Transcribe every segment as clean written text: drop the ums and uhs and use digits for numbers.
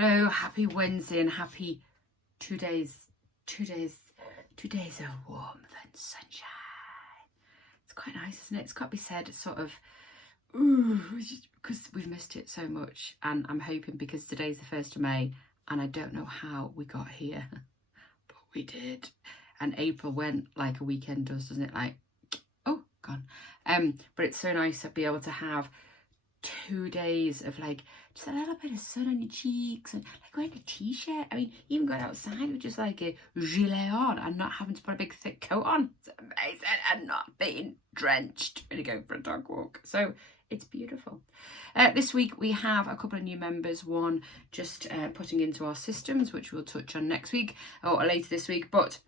Hello, happy Wednesday and happy 2 days of warmth and sunshine. It's quite nice, isn't it? It's got to be said, sort of, because we've missed it so much. And I'm hoping, because today's the 1st of May and I don't know how we got here, but we did. And April went like a weekend does, doesn't it? Like, oh, gone. But it's so nice to be able to have 2 days of like just a little bit of sun on your cheeks and like wearing a t-shirt. I mean, even going outside with just like a gilet on and not having to put a big thick coat on. It's amazing, and not being drenched when you go for a dog walk. So it's beautiful. This week we have a couple of new members. One just putting into our systems, which we'll touch on next week or later this week. But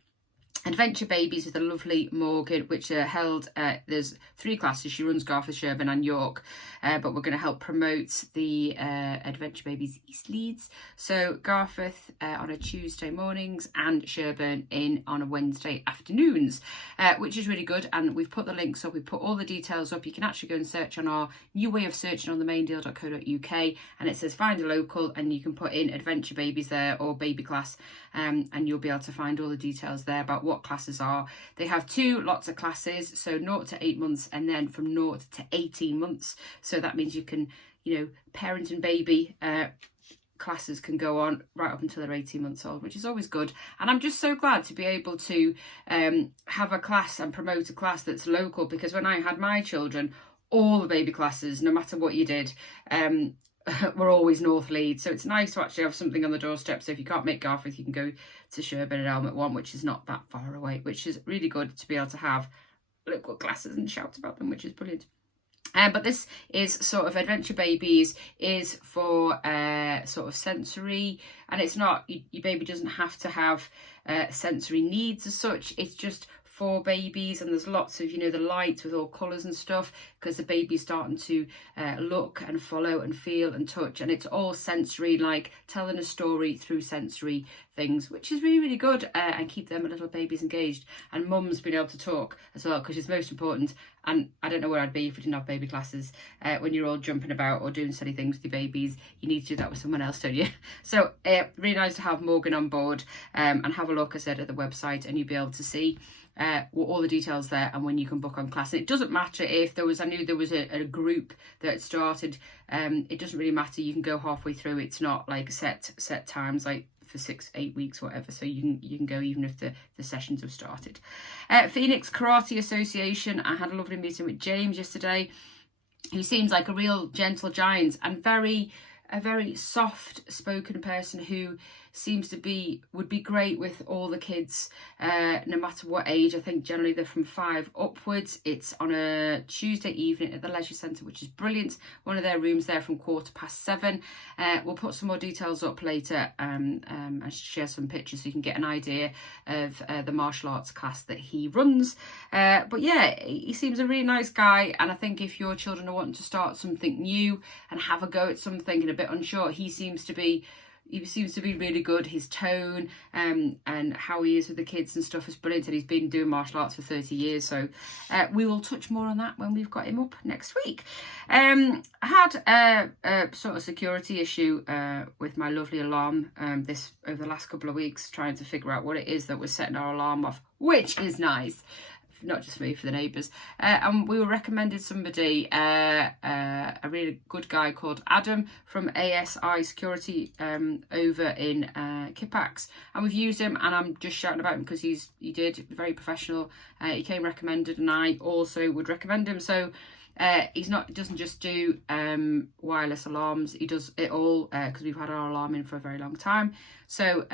Adventure Babies with the lovely Morgan, which are held, there's 3 classes. She runs Garforth, Sherburn and York, but we're going to help promote the Adventure Babies East Leeds. So Garforth on a Tuesday mornings and Sherburn on a Wednesday afternoons, which is really good. And we've put the links up, we put all the details up. You can actually go and search on our new way of searching on themaindeal.co.uk, and it says find a local, and you can put in Adventure Babies there or baby class, and you'll be able to find all the details there about what classes are. They have 2 lots of classes, so 0 to 8 months and then from 0 to 18 months. So that means you can, parent and baby classes can go on right up until they're 18 months old, which is always good. And I'm just so glad to be able to have a class and promote a class that's local, because when I had my children, all the baby classes, no matter what you did, we're always North Leeds. So it's nice to actually have something on the doorstep. So if you can't make Garforth, you can go to Sherburn and Elm at 1, which is not that far away, which is really good to be able to have local classes and shout about them, which is brilliant. But this is sort of Adventure Babies is for sort of sensory, and it's not, your baby doesn't have to have sensory needs as such. It's just for babies, and there's lots of, the lights with all colours and stuff, because the baby's starting to look and follow and feel and touch, and it's all sensory, like telling a story through sensory things, which is really, really good, and keep them little babies engaged. And mums being able to talk as well, because it's most important. And I don't know where I'd be if we didn't have baby classes. When you're all jumping about or doing silly things with your babies, you need to do that with someone else, don't you? So really nice to have Morgan on board, and have a look, I said, at the website, and you'll be able to see all the details there and when you can book on class. And it doesn't matter if there was, I knew there was a group that started, it doesn't really matter. You can go halfway through. It's not like set times, like for 6-8 weeks, whatever. So you can go even if the sessions have started. Phoenix Karate Association, I had a lovely meeting with James yesterday, who seems like a real gentle giant and a very soft spoken person who seems to would be great with all the kids, no matter what age. I think generally they're from 5 upwards. It's on a Tuesday evening at the Leisure Centre, which is brilliant. One of their rooms there from 7:15. We'll put some more details up later, and share some pictures so you can get an idea of the martial arts class that he runs. But yeah, he seems a really nice guy, and I think if your children are wanting to start something new and have a go at something and a bit unsure, he seems to be really good. His tone and how he is with the kids and stuff is brilliant, and he's been doing martial arts for 30 years. So we will touch more on that when we've got him up next week. I had a sort of security issue with my lovely alarm this over the last couple of weeks, trying to figure out what it is that was setting our alarm off, which is nice. Not just me, for the neighbours. And we were recommended somebody, a really good guy called Adam from ASI Security over in Kippax. And we've used him, and I'm just shouting about him because he did very professional. He came recommended, and I also would recommend him. So he doesn't just do wireless alarms, he does it all, because we've had our alarm in for a very long time. So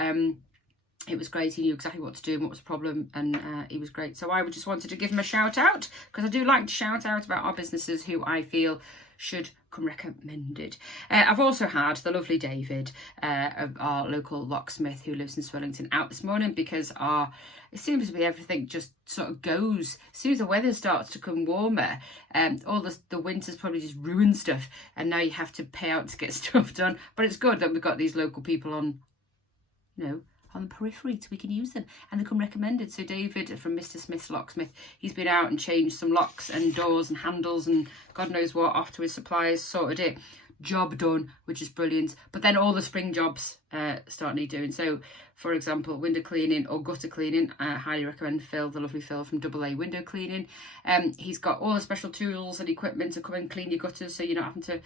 it was great. He knew exactly what to do and what was the problem, and he was great. So I just wanted to give him a shout out, because I do like to shout out about our businesses who I feel should come recommended. I've also had the lovely David of our local locksmith who lives in Swellington out this morning, because it seems to be everything just sort of goes. As soon as the weather starts to come warmer, all the winter's probably just ruined stuff, and now you have to pay out to get stuff done. But it's good that we've got these local people on on the periphery so we can use them, and they come recommended. So David from Mr. Smith's Locksmith, he's been out and changed some locks and doors and handles and God knows what off to his suppliers, sorted it, job done, which is brilliant. But then all the spring jobs start need doing. So, for example, window cleaning or gutter cleaning, I highly recommend Phil, the lovely Phil from AA Window Cleaning. He's got all the special tools and equipment to come and clean your gutters, so you're not having to,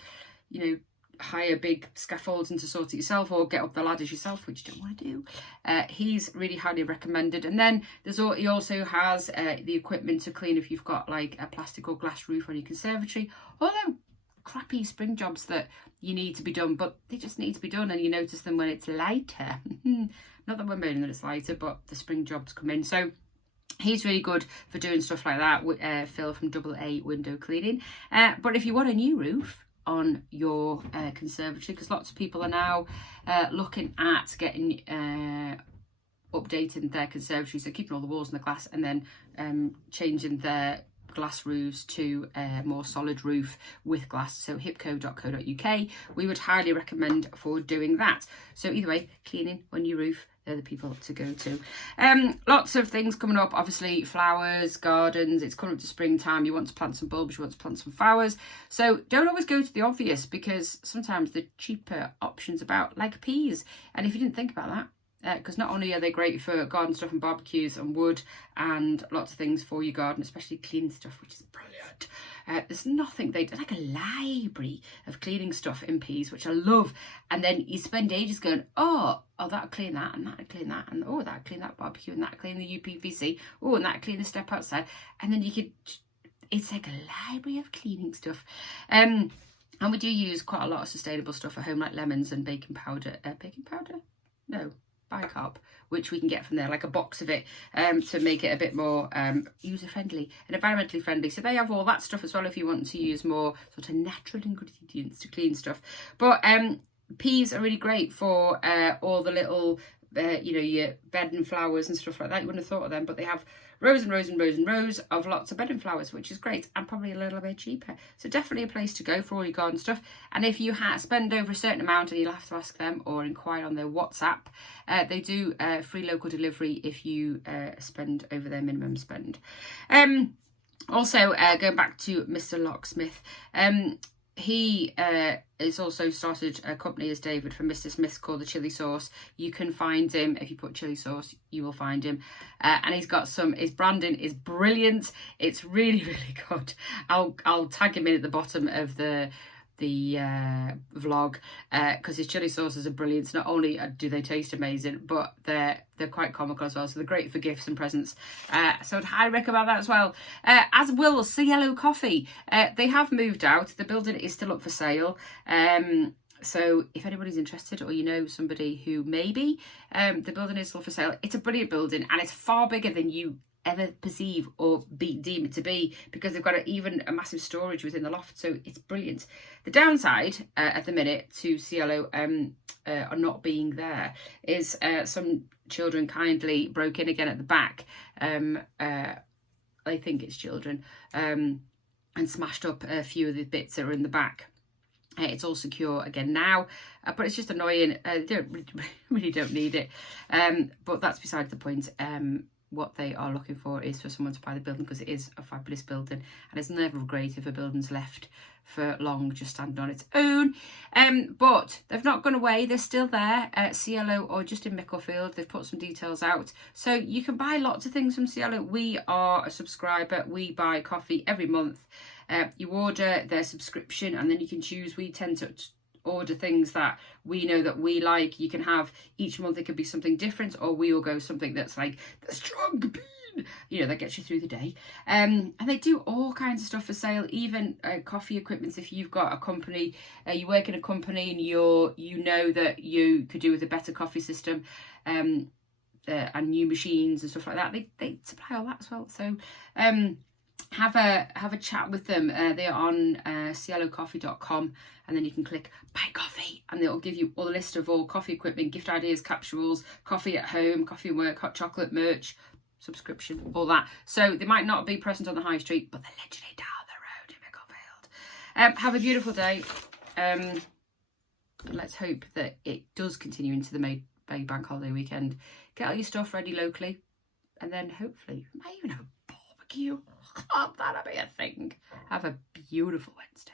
you know, hire big scaffolds and to sort it yourself or get up the ladders yourself, which you don't want to do. He's really highly recommended. And then he also has the equipment to clean if you've got like a plastic or glass roof on your conservatory, although crappy spring jobs that you need to be done, but they just need to be done, and you notice them when it's lighter. Not that we're moaning that it's lighter, but the spring jobs come in. So he's really good for doing stuff like that with Phil from AA Window Cleaning. But if you want a new roof on your conservatory, because lots of people are now looking at getting updating their conservatory, so keeping all the walls and the glass, and then changing their glass roofs to a more solid roof with glass, so hipco.co.uk, we would highly recommend for doing that. So either way, cleaning on your roof, they're the people to go to. Lots of things coming up, obviously flowers, gardens. It's coming up to springtime. You want to plant some bulbs, you want to plant some flowers, so don't always go to the obvious, because sometimes the cheaper options about, like peas. And if you didn't think about that, because not only are they great for garden stuff and barbecues and wood and lots of things for your garden, especially clean stuff, which is brilliant. There's nothing, they're like a library of cleaning stuff in peas, which I love. And then you spend ages going, oh, that'll clean that, and that'll clean that, and oh, that'll clean that barbecue, and that'll clean the UPVC, oh, and that'll clean the step outside. And then you could, it's like a library of cleaning stuff. And we do use quite a lot of sustainable stuff at home, like lemons and baking powder. Bicarb, which we can get from there, like a box of it, to make it a bit more user friendly and environmentally friendly. So they have all that stuff as well if you want to use more sort of natural ingredients to clean stuff. But peas are really great for all the little you know, your bed and flowers and stuff like that. You wouldn't have thought of them, but they have rows and rows and rows and rows of lots of bed and flowers, which is great, and probably a little bit cheaper. So definitely a place to go for all your garden stuff. And if you spend over a certain amount, and you'll have to ask them or inquire on their WhatsApp, they do free local delivery if you spend over their minimum spend. Also, going back to Mr. Locksmith, he has also started a company as David from Mr. Smith's called the Chili Sauce. You can find him if you put chili sauce, you will find him. And he's got his branding is brilliant. It's really, really good. I'll tag him in at the bottom of the vlog, because his chili sauces are brilliant. Not only do they taste amazing, but they're quite comical as well, so they're great for gifts and presents. So I'd highly recommend that as well. As will Cielo Coffee. They have moved out. The building is still up for sale. So if anybody's interested, or you know somebody who may be, the building is still for sale. It's a brilliant building, and it's far bigger than you ever perceive or deem it to be, because they've got even a massive storage within the loft, so it's brilliant. The downside at the minute to Cielo are not being there is some children kindly broke in again at the back. I think it's children, and smashed up a few of the bits that are in the back. It's all secure again now, but it's just annoying. Really don't need it, but that's beside the point. What they are looking for is for someone to buy the building, because it is a fabulous building, and it's never great if a building's left for long just standing on its own. But they've not gone away. They're still there at Cielo, or just in Micklefield. They've put some details out, so you can buy lots of things from Cielo. We are a subscriber. We buy coffee every month. You order their subscription, and then you can choose. We tend to order things that we know that we like. You can have each month, it could be something different, or we will go something that's like the strong bean, you know, that gets you through the day. And they do all kinds of stuff for sale, even coffee equipment. If you've got a company, you work in a company, and you know that you could do with a better coffee system, and new machines and stuff like that, they supply all that as well. So have a chat with them. They're on cielocoffee.com, and then you can click buy coffee, and they'll give you a list of all coffee equipment, gift ideas, capsules, coffee at home, coffee and work, hot chocolate, merch, subscription, all that. So they might not be present on the high street, but they're literally down the road in Micklefield. Have a beautiful day. Let's hope that it does continue into the May bank holiday weekend. Get all your stuff ready locally, and then hopefully you might even have a barbecue. That'll be a thing. Have a beautiful Wednesday.